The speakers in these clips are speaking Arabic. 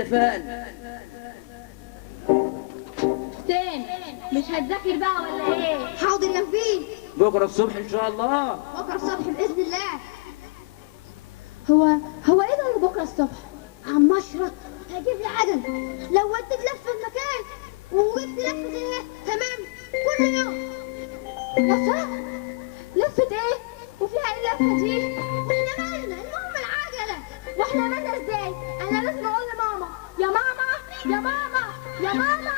اتفقنا. حسين مش هتذاكر بقى ولا ايه؟ حاضر يا نبيل. بكره الصبح ان شاء الله. بكره الصبح باذن الله. هو ايه ده اللي بكره الصبح؟ عم اشرف هجيب لي عجل. لو وديت لفه المكان وجبت لفه ايه تمام كل يوم. لفة ايه؟ وفيها ايه اللفة دي؟ واحنا مالنا، المهم العجله. واحنا مالنا ازاي؟ انا لازم اقول لماما يا ماما يا ماما يا ماما.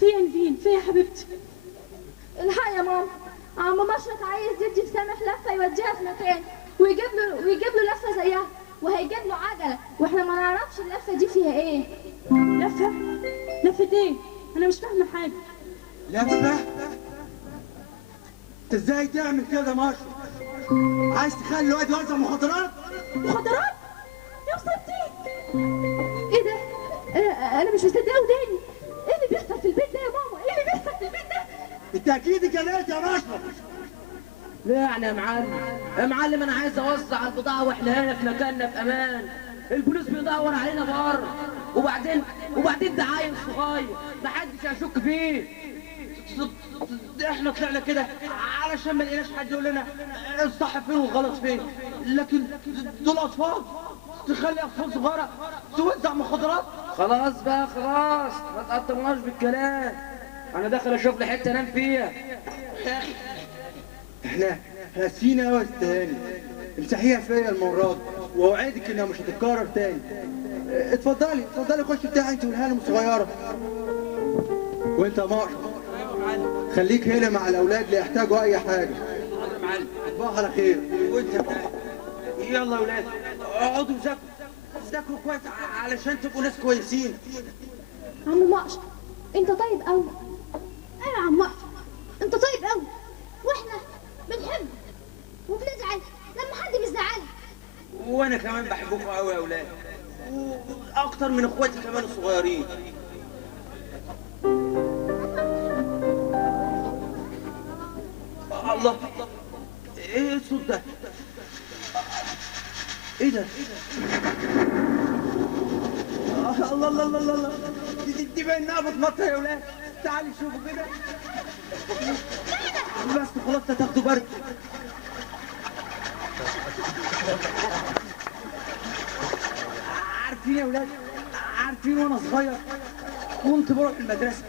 فين يا حبيبتي؟ الحق يا ماما، عم مشرط عايز يدي لسامح لفة يوديها في مكان ويجيب له لفة زيها، وهيجيب له عجلة، واحنا ما نعرفش اللفة دي فيها ايه. لفة ايه؟ انا مش فاهمة حاجة. لفة؟ انت ازاي تعمل كده ماشي؟ عايز تخلي الواد يوزع مخدرات؟ مخدرات؟ يا ستي ايه ده؟ انا مش مصدقه وداني. ايه اللي بيحصل في البيت ده يا ماما؟ ايه اللي بيحصل في البيت ده؟ بالتأكيد جنات يا مشرف. لا يعني يا معلم انا عايز اوزع البضاعه واحنا هنا في مكاننا في امان. البوليس بيدور علينا بره، وبعدين ده عيل صغير محدش هيشك فيه. احنا طلعنا كده علشان ما لقيناش حد يقول لنا الصح فين والغلط فين، لكن دول اطفال، تخلي اطفال صغيره توزع مخدرات؟ خلاص بقى خلاص، ما تقطمناش بالكلام. انا داخل اشوف لي حته انام فيها. احنا اسفين قوي يا استهاني، امسحيها فيا المره دي واوعدك انها مش هتتكرر تاني. اتفضلي خش بتاعي انت والهانم الصغيره. وانت يا مار خليك هنا مع الاولاد اللي يحتاجوا اي حاجه. حاضر يا معلم. صباح على خير. وانت معايا. يلا يا ولاد اقعدوا ذاكروا كويس علشان تبقوا ناس كويسين. عم مقشر انت طيب قوي. ايوه يا عم اشرف انت طيب قوي، واحنا بنحبك وبنزعل لما حد بيزعلك. وانا كمان بحبكم قوي يا اولاد، واكتر من اخواتي كمان الصغيرين. الله، ايه الصوت ده؟ ايه ده؟ الله الله الله الله، دي بانها بتمطر يا ولاد. تعالي شوفوا كده. بس خلاص هتاخدوا برد. عارفين يا ولاد، عارفين وانا صغير كنت بروح المدرسه،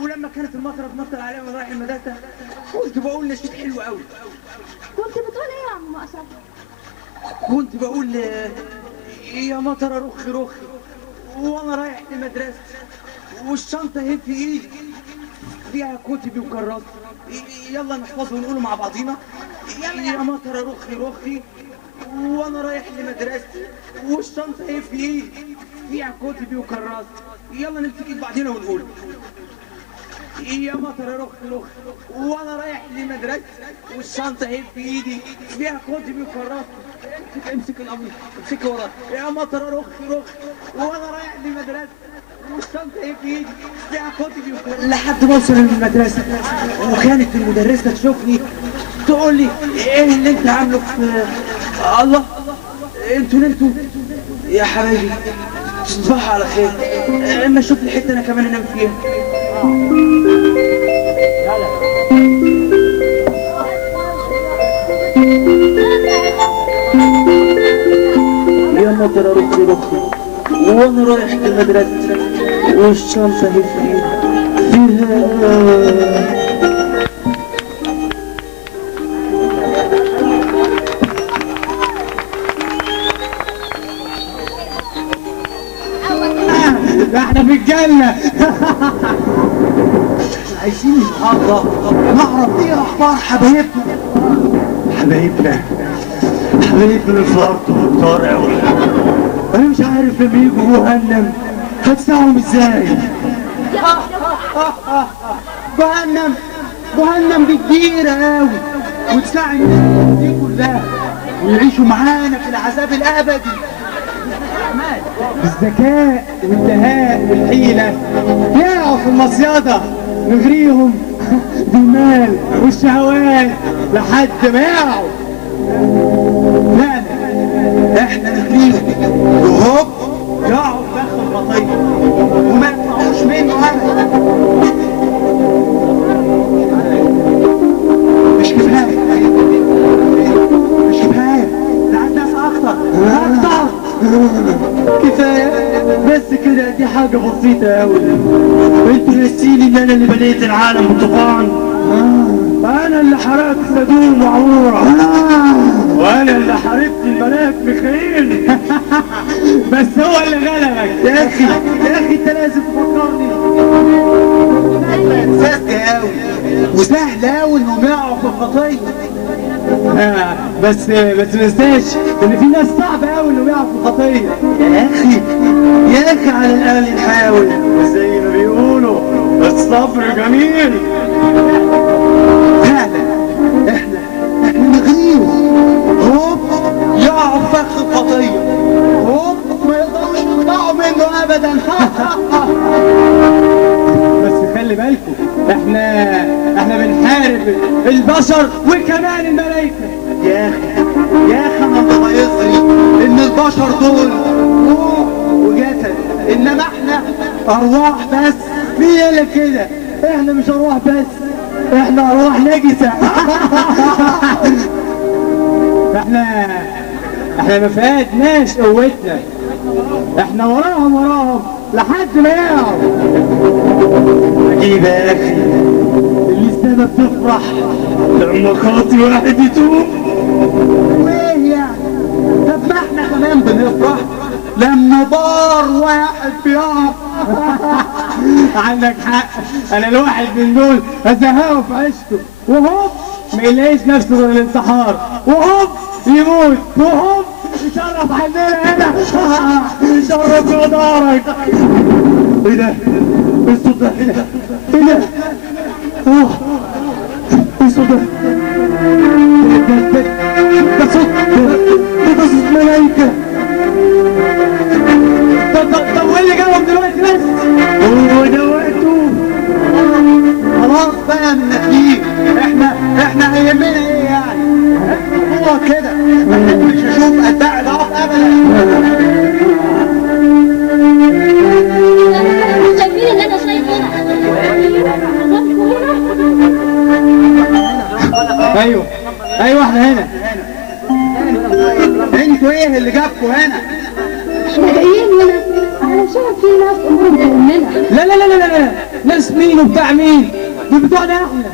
ولما كانت المطره تمطر عليا وانا رايح المدرسه كنت بقول نشيد حلو قوي. كنت بتقول ايه يا عم مقشر؟ كنت بقول يا مطره رخي رخي وانا رايح المدرسه، والشنطه اهي في ايدي فيها كتبي وكراسي. يلا نحفظه ونقوله مع بعضينا. يا مطره رخي رخي وانا رايح لمدرستي، والشنطه اهي في ايدي فيها كتبي وكراسي. يلا نمسك ايد بعضينا ونقول يا مطر رخي رخي وانا رايح لمدرستي، والشنطه اهي في ايدي فيها كتبي وكراسي. امسك القميص، امسكي ورا. يا مطر رخي رخي وانا رايح لمدرستي، والشنطه اهي في ايدي فيها كتبي وكراسي. لحد ما اوصل للمدرسه، وكانت المدرسه تشوفني تقول لي ايه اللي انت عامله في الله؟ انتوا نمتوا يا حبايبي؟ تصبحوا على خير. اما اشوف لي حته انا كمان انام فيها. يا مطر رخي رخي وانا رايح المدرسه، والشنطه هي في ايدي فيها احنا في الجنة. عايزين النهارده نعرف ايه اخبار حبايبنا اللي في الارض وفي الطارع. انا مش عارف لما يجوا جهنم هتساوم ازاي. جهنم دي كبيرة قوي وتساع الناس دي كلها ويعيشوا معانا في العذاب الابدي بالذكاء والدهاء والحيلة. يقعوا في المصيادة نغريهم بالمال والشهوات لحد ما يقعوا. لا احنا نغريهم وهوب يقعوا في فخ الخطيه وما يطلعوش منه ابدا. مش كفايه مش كفايه، ده عايز ناس اكتر اكتر. كفايه بس كده، دي حاجه بسيطه قوي. انتوا ناسيين ان انا اللي بنيت العالم بالطوفان؟ انا اللي حرقت سدوم وعمورة، وانا اللي حاربت الملاك ميخائيل. بس هو اللي غلبك يا اخي. يا اخي انت لازم تفكرني. ساذجة قوي وسهل قوي انهم يقعوا في الخطيه. بس ما تنساش ان في ناس صعبه قوي انهم يقعوا في الخطيه. يا اخي على الاقل نحاول، وزي ما بيقولوا الصبر جميل. احنا نغنيه هوب يقعوا في فخ الخطيه، هوب ما يقدروش يطلعوا منه ابدا. بس خلي بالكم، احنا بنحارب البشر وكمان الملائكه. يا اخي انا متغيظني ان البشر دول روح وجسد، انما احنا ارواح بس. مين قال كده؟ احنا مش ارواح بس، احنا ارواح نجسه. احنا ما فقدناش قوتنا، احنا وراهم لحد ما يقعوا. عجيب يا اخي، اللي السما بتفرح لما خاطي واحد يتوب. وايه يعني؟ طب ما احنا كمان بنفرح لما بار واحد بيقف. عندك حق، انا الواحد من دول ازهقه في عيشته، وهوب ما يلاقيش نفسه غير الانتحار، وهوب يموت، وهوب يشرف عندنا هنا. يشرف بقدارك. ايه ده؟ ايه الصوت ده؟ ايه ده؟ ايه الصوت ده؟ ده صوت ملايكة. طب وايه اللي جابهم دلوقتي بس؟ هو ده وقته. خلاص بقى من نتيجة، احنا هيهمنا ايه يعني؟ هو كده ما نحبش نشوف اتباع ضعف ابدا. شايفين اللي انا شايفه؟ ايوه احنا هنا. انتوا ايه اللي جابكوا هنا؟ احنا جايين هنا علشان في ناس امورهم تهمنا. لا، ناس مين وبتاع مين؟ دول بتوعنا احنا.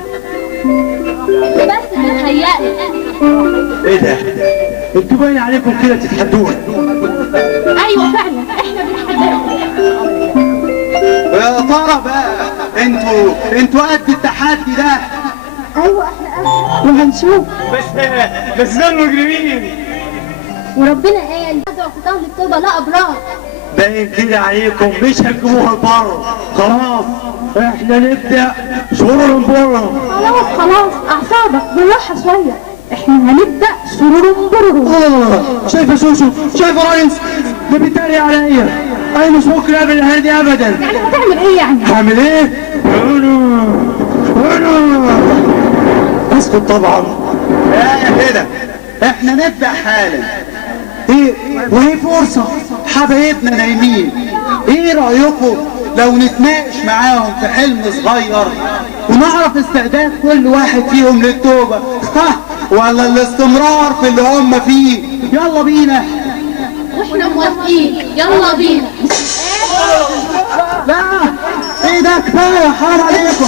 بس بتهيألي. ايه ده؟ انتوا باين عليكم كده تتحدون. ايوه فعلا احنا بنتحداكم. يا ترى بقى انتوا قد التحدي ده؟ ايوه احنا وهنشوف. بس ده المجرمين. وربنا قال ادعوا في طهر التوبه لا ابرار. باين كده عليكم مش هتجيبوها البر. خلاص احنا نبدأ سرور بره. خلاص اعصابك بالراحه شويه، احنا هنبدا سرور برر. شايفه سوسو؟ شايفه ريس؟ ده بيتريق عليا. انا مش ممكن اقابل الهادي دي ابدا. يعني هتعمل ايه يعني؟ هعمل ايه؟ انا اسكت طبعا. كده احنا نبدأ حالا. ايه وهي فرصة، حبايبنا نايمين. ايه رأيكم لو نتناقش معاهم في حلم صغير ونعرف استعداد كل واحد فيهم للتوبة ولا الاستمرار في اللي هم فيه؟ يلا بينا. واحنا موافقين، يلا بينا. لا ايه ده؟ كفاية حرام عليكم.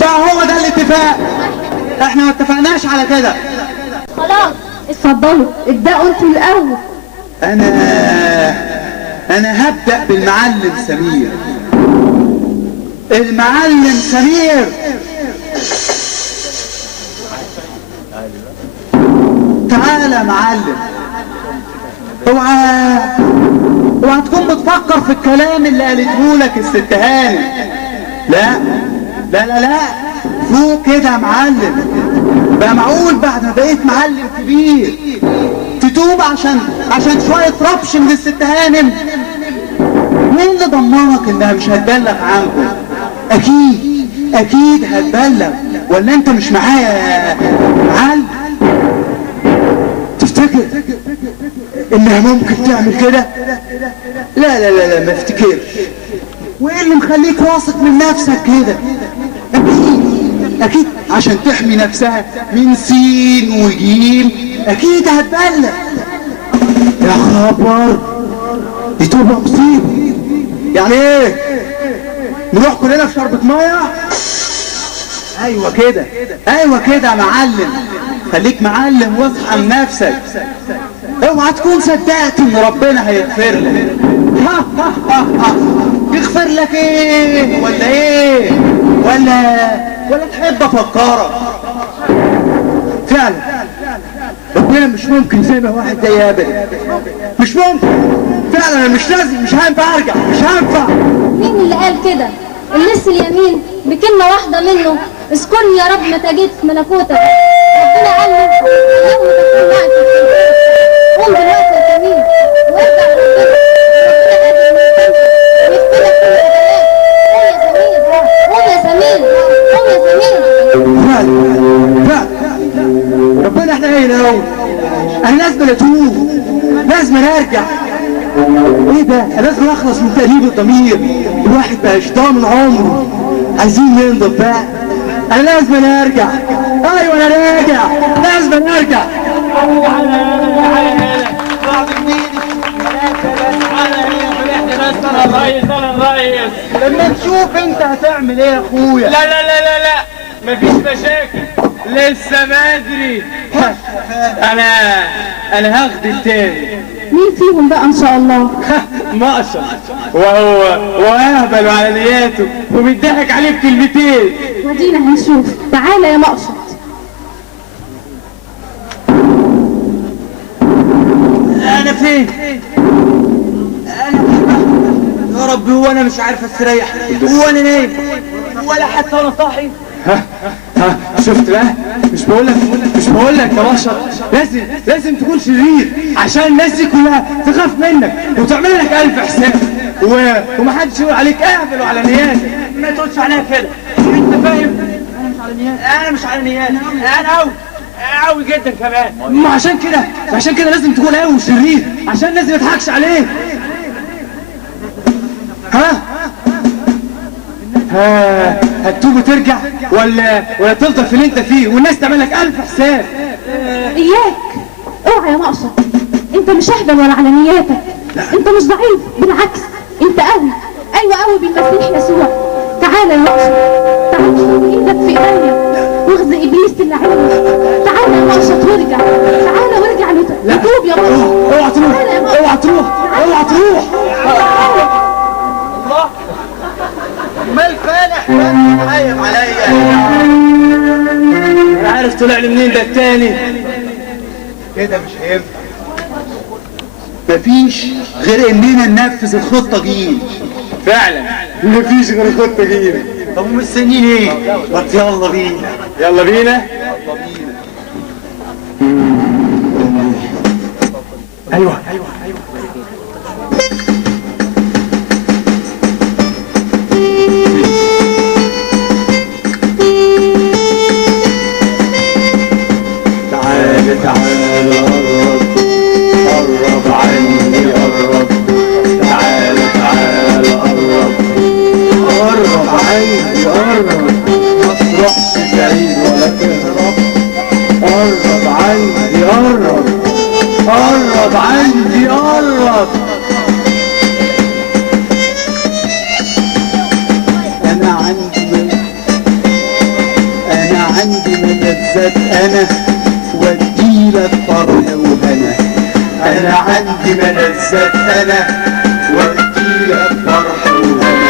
بقى هو ده الاتفاق؟ احنا ما اتفقناش على كده. خلاص اتفضلوا ابدأوا انتوا الاول. انا هبدأ بالمعلم سمير. المعلم سمير تعالى يا معلم. اوعى تكون بتفكر في الكلام اللي قالته لك الست هانم. لا فوق كده يا معلم. بقى معقول بعد ما بقيت معلم كبير تتوب عشان شوية ربش من الست هانم؟ مين اللي ضمنك انها مش هتبلغ عنكم؟ اكيد هتبلغ. ولا انت مش معايا يا معلم؟ تفتكر انها ممكن تعمل كده؟ لا لا لا لا، ما افتكرش. وايه اللي مخليك واثق من نفسك كده؟ اكيد عشان تحمي نفسها من سين وجيم، اكيد هتبلغ. يا خبر، دي تبقى مصيبه. يعني ايه؟ نروح كلنا في شربة ميه؟ ايوه كده، ايوه كده يا معلم. خليك معلم واصحى لنفسك. اوعى تكون صدقت ان ربنا هيغفر لك. يغفر لك ايه ولا ايه؟ ولا تحب افكرك؟ فعلا ربنا مش ممكن زي ما واحد زي ابدا، مش ممكن. فعلا انا مش لازم، مش هينفع ارجع، مش هينفع. مين اللي قال كده؟ اللص اليمين بكلمة واحدة منه اذكرني يا رب متى جيت في ملكوتك. ربنا قال له اليوم تكون معي في الجنة. قوم دلوقتي يا جميل وارجع لربنا. ربنا قادر انه يغفر لك كل الخطايا. قوم يا زميل، قوم يا زميل، قوم يا زميل. ربنا احنا ايه الاول؟ انا لازم اتوب، لازم ارجع. ايه ده؟ انا لازم اخلص من تأنيب الضمير. الواحد بقى ضامن من عمره. عايزين ننضف بقى. انا لازم ارجع. ايوه انا راجع، لازم ارجع. لما نشوف انت هتعمل ايه يا اخويا. لا لا لا لا لا، مفيش مشاكل، لسه بدري. انا هاخد التاني. مين فيهم بقى ان شاء الله؟ مقشر وهو اهبل على نياته وبيضحك عليه بكلمتين. ودينا هنشوف. تعالى يا مقشط. انا فين؟ انا فين يا رب؟ هو انا مش عارف استريح؟ هو انا نايم ولا حتى انا صاحي؟ شفت بقى؟ مش بقول لك يا بشر، لازم تكون شرير عشان الناس دي كلها تخاف منك وتعمل لك الف حساب ومحدش يقول عليك اهبل وعلى نياتك. ما تقولش عليها كده، انت فاهم؟ انا مش على نياتي، انا قوي جدا كمان. ما عشان كده لازم تكون قوي وشرير عشان الناس ما تضحكش عليك. ها هتتوب وترجع ولا تفضل في اللي انت فيه والناس تعمل لك الف حساب؟ اياك اوعى يا مقشط، انت مش اهبل ولا على نياتك. انت مش ضعيف، بالعكس انت قوي. ايوه قوي بالمسيح يسوع. تعالى يا مقشط، تعالى حط ايدك في ايديا واخذ ابليس اللعين. تعالى يا مقشط وارجع، تعالى وارجع لتوب يا مقشط. اوعى تروح، اوعى تروح، اوعى تروح. الله مال فالح عايب عليا. انا عارف طلع لي منين ده التاني. كده مش هينفع. مفيش غير اننا ننفذ الخطه دي. فعلا مفيش غير الخطه دي. طب ومستنيين ايه؟ ما يلا بينا. يلا بينا. ايوه تعالى قرب عني، قرب. تعالى قرب عني، قرب. ما تروحش بعيد ولا تهرب. قرب عندي، قرب عندي، قرب. انا عندي ملذات انا واديلك فرح وهنا. انا عندي ملذات انا واديلك فرح وهنا.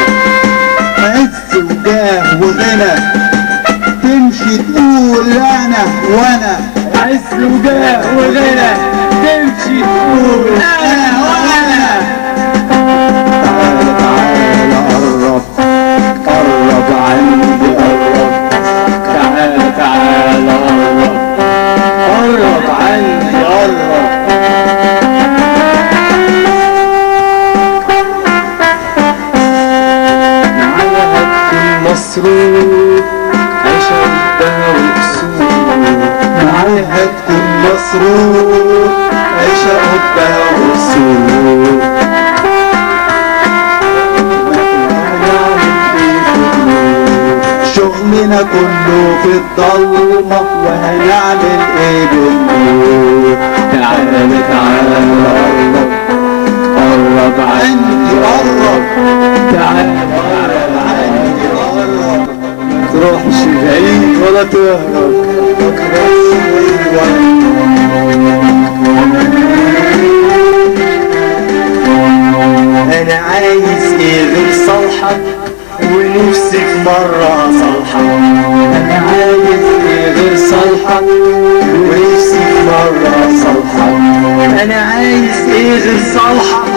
عز وجاه وغنى تمشي تقول انا وانا. عز وجاه وغنى تمشي تقول انا وانا. تعالى قرب عندي، قرب. تعالى قرب عندي، قرب. معايا هتكون مسرور عيشة قدها والأسود. معايا هتكون مسرور عيشة قدها والسرور. في الضلمة وهنعمل ايه بالنور؟ تعالى تعالى قرب قرب عندي قرب، تعالى قرب عندي قرب، ما تروحش بعيد ولا تهرب. انا عايز ايه غير صالحك ونفسي في مرة صالحك. انا عايز ايه غير صالحك ونفسي في مرة صالحك. انا عايز ايه غير صالحك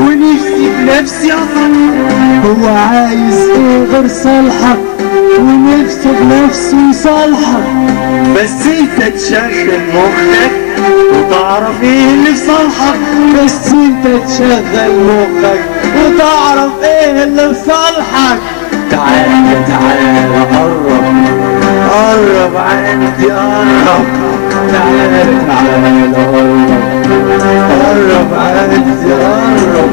ونفسي في نفسي اصالحك. هو عايز ايه غير صالحك ونفسه بنفسه يصالحك. بس انت تشغل مخك وتعرف ايه اللي في صالحك. بس انت تشغل مخك وتعرف ايه اللي في صالحك. تعالى تعالى قرب قرب عندي قرب، تعالى تعالى قرب قرب عندي قرب.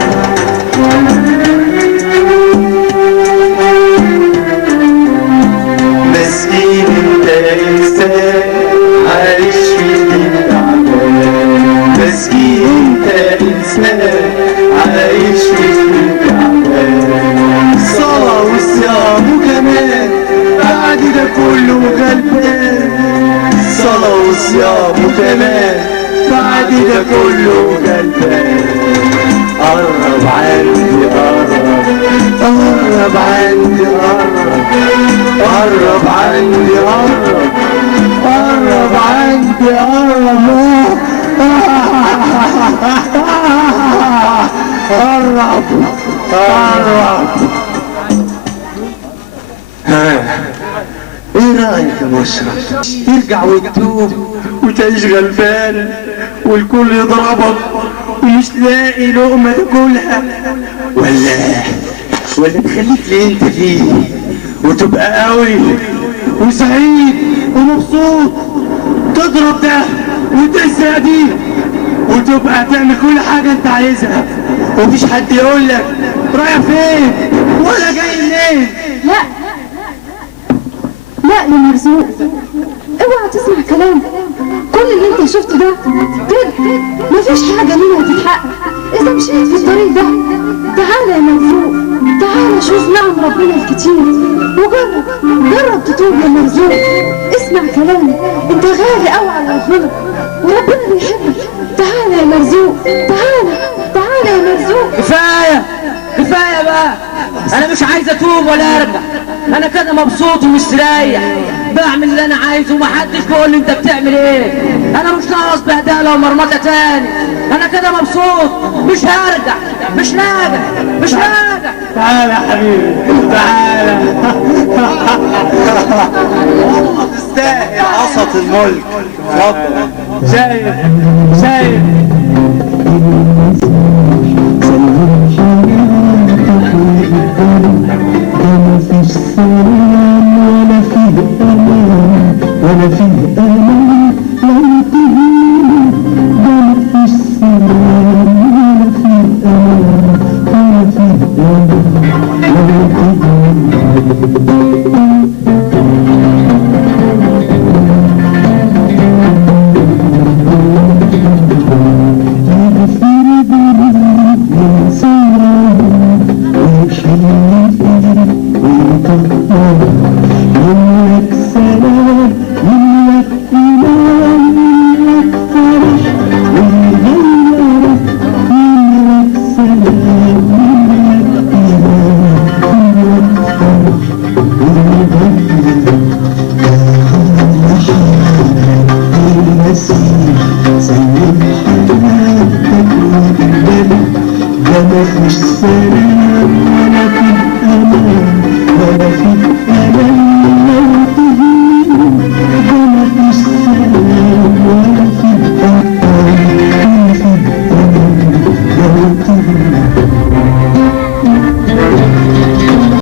مسكين انت انسان عايش في التعبان. مسكين انت انسان عايش في التعبان. صلاة وصيام وكمان بعد ده كله غلبان. صلاة وصيام وكمان بعد ده كله غلبان. قرب عندي قرب قرب عندي قرب قرب عندي قرب قرب عندي قرب قرب قرب. ايه رايك يا مشرف؟ ترجع وتتوب وتعيش غلبان والكل يضربك ومش لاقي لقمه تاكلها، ولا تخليك اللي انت فيه وتبقى قوي وسعيد ومبسوط، تضرب ده وتسرق دي وتبقى تعمل كل حاجه انت عايزها ومفيش حد يقول لك رايح فين ولا جاي منين. لا لا يا مرزوق، اوعى تسمع كلام. كل اللي انت شفته ده كده مفيش حاجه منها تتحقق اذا مشيت في الطريق ده. تعالى يا مرزوق، تعالى شوف نعم ربنا الكتير وجرب تتوب يا مرزوق. اسمع كلامي، انت غالي قوي على ربنا وربنا بيحبك. تعالى يا مرزوق، تعالى يا مرزوق. كفايه بقى، انا مش عايز اتوب ولا ارجع. انا كده مبسوط ومستريح بعمل اللي انا عايزه ومحدش بيقول لي انت بتعمل ايه. انا مش ناقص بهدله ومرمطه تاني. انا كده مبسوط، مش هرجع مش راجع. تعالى يا حبيبي تعالى. والله تستاهل عصا الملك. اتفضل. شايف